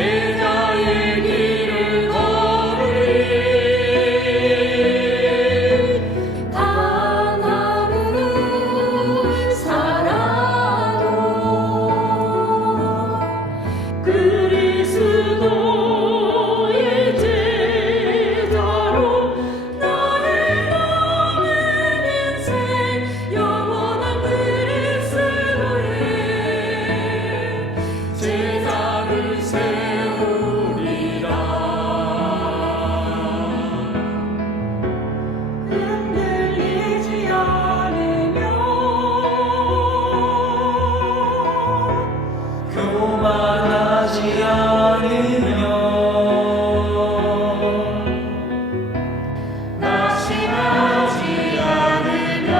제자의 길을 걸으리. 단 하루는 살아도 그리스도의 제자로 나의 남은 인생 영원한 그리스도의 제자를 세우리라. 흔들리지 않으며 교만하지 않으며 낙심하지 않으며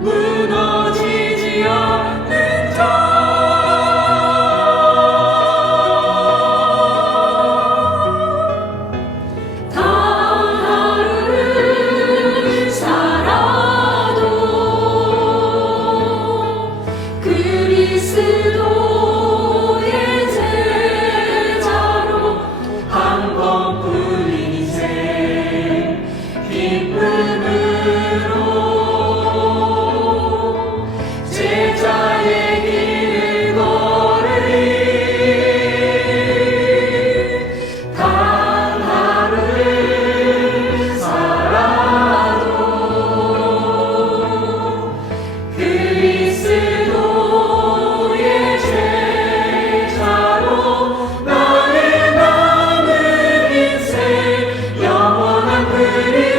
무너지지 않는 자. 단 하루는 살아도 그리스도의 제자로 한 번뿐인 인생 기쁨으로 제자의 길을 걸으리. 단 하루는 살아도 그리스도의 제자로 나의 남은 인생 영원한 그리스도의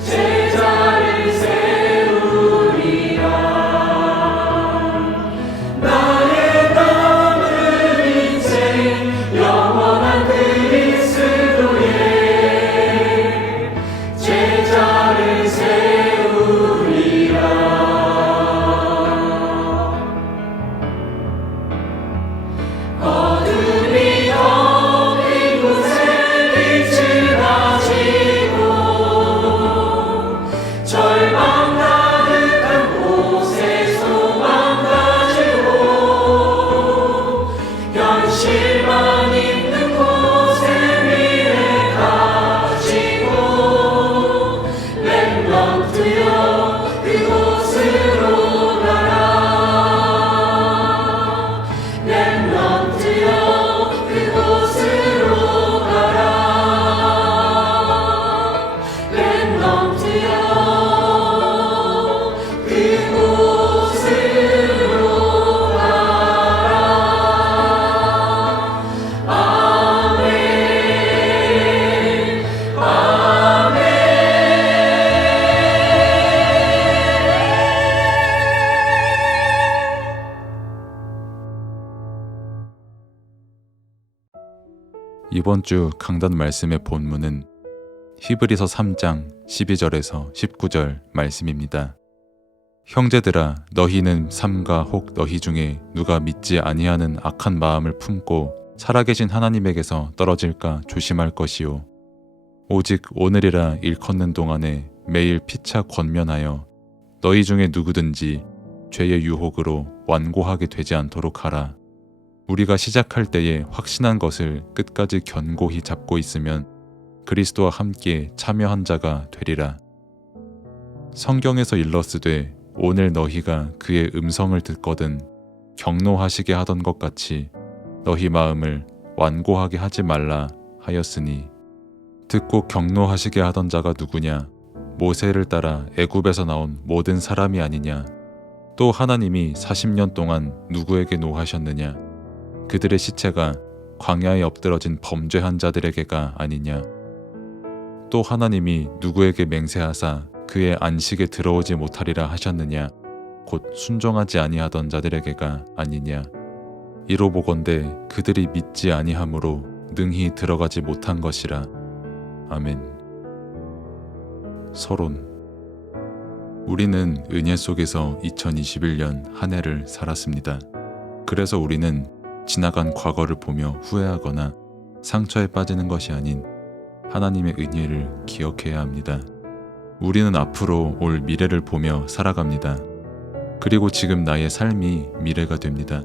제자를 세우리라. 나의 남은 인생 영원한 그리스도의 제자를 세우리라. 어둠이 덮인 곳에 빛을 가지고 절망 가득한 곳에 소망 가지고 현실만 있는 곳에 미래 가지고 렘넌트여 그곳으로 가라. 렘넌트여 그곳으로 가라. 렘넌트여 그곳으로 가라. 아멘. 아멘. 이번 주 강단 말씀의 본문은 히브리서 3장 12절에서 19절 말씀입니다. 형제들아, 너희는 삼가 혹 너희 중에 누가 믿지 아니하는 악한 마음을 품고 살아계신 하나님에게서 떨어질까 조심할 것이요. 오직 오늘이라 일컫는 동안에 매일 피차 권면하여 너희 중에 누구든지 죄의 유혹으로 완고하게 되지 않도록 하라. 우리가 시작할 때에 확신한 것을 끝까지 견고히 잡고 있으면 그리스도와 함께 참여한 자가 되리라. 성경에서 일렀으되 오늘 너희가 그의 음성을 듣거든 경노하시게 하던 것 같이 너희 마음을 완고하게 하지 말라 하였으니, 듣고 경노하시게 하던 자가 누구냐? 모세를 따라 애굽에서 나온 모든 사람이 아니냐? 또 하나님이 40년 동안 누구에게 노하셨느냐? 그들의 시체가 광야에 엎드러진 범죄한 자들에게가 아니냐? 또 하나님이 누구에게 맹세하사 그의 안식에 들어오지 못하리라 하셨느냐? 곧 순종하지 아니하던 자들에게가 아니냐? 이로 보건대 그들이 믿지 아니함으로 능히 들어가지 못한 것이라. 아멘. 서론. 우리는 은혜 속에서 2021년 한 해를 살았습니다. 그래서 우리는 지나간 과거를 보며 후회하거나 상처에 빠지는 것이 아닌 하나님의 은혜를 기억해야 합니다. 우리는 앞으로 올 미래를 보며 살아갑니다. 그리고 지금 나의 삶이 미래가 됩니다.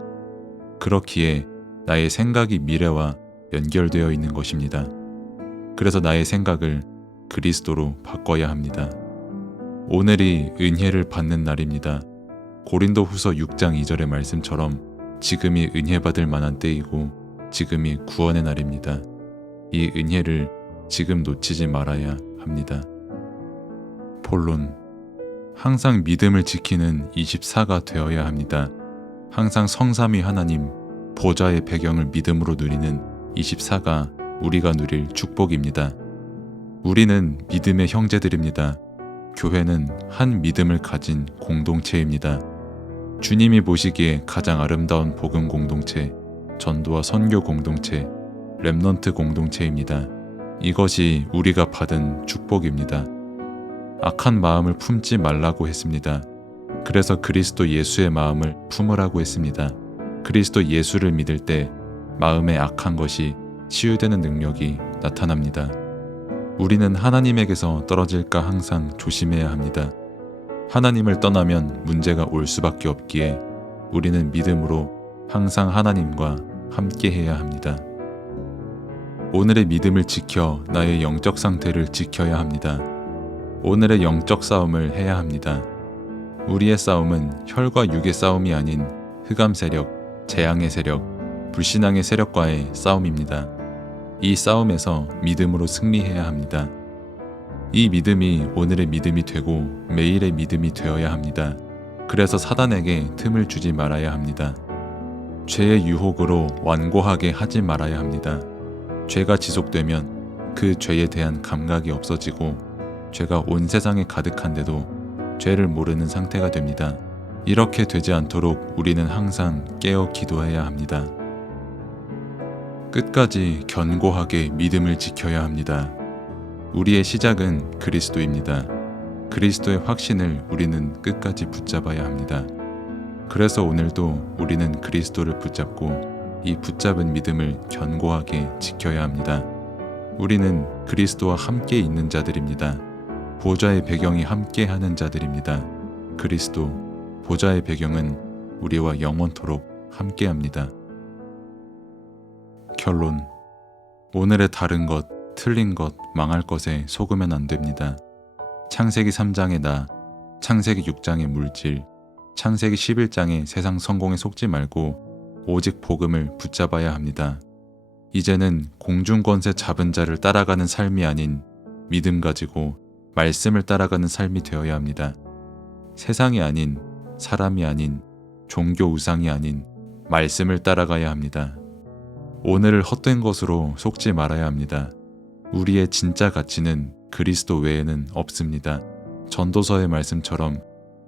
그렇기에 나의 생각이 미래와 연결되어 있는 것입니다. 그래서 나의 생각을 그리스도로 바꿔야 합니다. 오늘이 은혜를 받는 날입니다. 고린도후서 6장 2절의 말씀처럼 지금이 은혜 받을 만한 때이고 지금이 구원의 날입니다. 이 은혜를 지금 놓치지 말아야 합니다. 본론. 항상 믿음을 지키는 24가 되어야 합니다. 항상 성삼위 하나님 보좌의 배경을 믿음으로 누리는 24가 우리가 누릴 축복입니다. 우리는 믿음의 형제들입니다. 교회는 한 믿음을 가진 공동체입니다. 주님이 보시기에 가장 아름다운 복음 공동체, 전도와 선교 공동체, 렘넌트 공동체입니다. 이것이 우리가 받은 축복입니다. 악한 마음을 품지 말라고 했습니다. 그래서 그리스도 예수의 마음을 품으라고 했습니다. 그리스도 예수를 믿을 때 마음에 악한 것이 치유되는 능력이 나타납니다. 우리는 하나님에게서 떨어질까 항상 조심해야 합니다. 하나님을 떠나면 문제가 올 수밖에 없기에 우리는 믿음으로 항상 하나님과 함께 해야 합니다. 오늘의 믿음을 지켜 나의 영적 상태를 지켜야 합니다. 오늘의 영적 싸움을 해야 합니다. 우리의 싸움은 혈과 육의 싸움이 아닌 흑암 세력, 재앙의 세력, 불신앙의 세력과의 싸움입니다. 이 싸움에서 믿음으로 승리해야 합니다. 이 믿음이 오늘의 믿음이 되고 매일의 믿음이 되어야 합니다. 그래서 사단에게 틈을 주지 말아야 합니다. 죄의 유혹으로 완고하게 하지 말아야 합니다. 죄가 지속되면 그 죄에 대한 감각이 없어지고 죄가 온 세상에 가득한데도 죄를 모르는 상태가 됩니다. 이렇게 되지 않도록 우리는 항상 깨어 기도해야 합니다. 끝까지 견고하게 믿음을 지켜야 합니다. 우리의 시작은 그리스도입니다. 그리스도의 확신을 우리는 끝까지 붙잡아야 합니다. 그래서 오늘도 우리는 그리스도를 붙잡고 이 붙잡은 믿음을 견고하게 지켜야 합니다. 우리는 그리스도와 함께 있는 자들입니다. 보좌의 배경이 함께 하는 자들입니다. 그리스도, 보좌의 배경은 우리와 영원토록 함께 합니다. 결론. 오늘의 다른 것, 틀린 것, 망할 것에 속으면 안 됩니다. 창세기 3장의 나, 창세기 6장의 물질, 창세기 11장의 세상 성공에 속지 말고 오직 복음을 붙잡아야 합니다. 이제는 공중권세 잡은 자를 따라가는 삶이 아닌 믿음 가지고 말씀을 따라가는 삶이 되어야 합니다. 세상이 아닌, 사람이 아닌, 종교 우상이 아닌 말씀을 따라가야 합니다. 오늘을 헛된 것으로 속지 말아야 합니다. 우리의 진짜 가치는 그리스도 외에는 없습니다. 전도서의 말씀처럼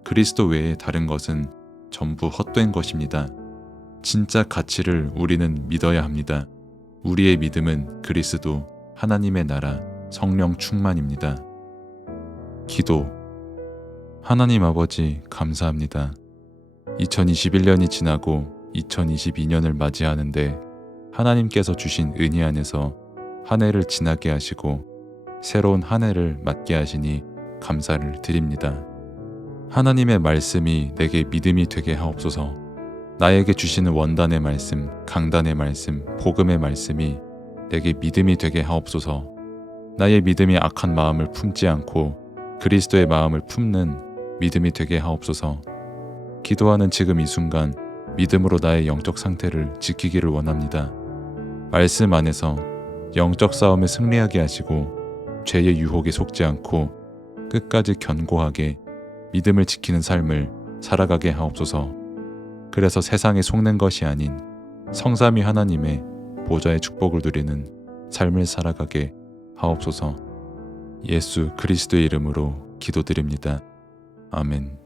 그리스도 외에 다른 것은 전부 헛된 것입니다. 진짜 가치를 우리는 믿어야 합니다. 우리의 믿음은 그리스도, 하나님의 나라, 성령 충만입니다. 기도. 하나님 아버지 감사합니다. 2021년이 지나고 2022년을 맞이하는데 하나님께서 주신 은혜 안에서 한 해를 지나게 하시고 새로운 한 해를 맞게 하시니 감사를 드립니다. 하나님의 말씀이 내게 믿음이 되게 하옵소서. 나에게 주시는 원단의 말씀, 강단의 말씀, 복음의 말씀이 내게 믿음이 되게 하옵소서. 나의 믿음이 악한 마음을 품지 않고 그리스도의 마음을 품는 믿음이 되게 하옵소서. 기도하는 지금 이 순간 믿음으로 나의 영적 상태를 지키기를 원합니다. 말씀 안에서 영적 싸움에 승리하게 하시고 죄의 유혹에 속지 않고 끝까지 견고하게 믿음을 지키는 삶을 살아가게 하옵소서. 그래서 세상에 속는 것이 아닌 성삼위 하나님의 보좌의 축복을 누리는 삶을 살아가게 하옵소서. 예수 그리스도의 이름으로 기도드립니다. 아멘.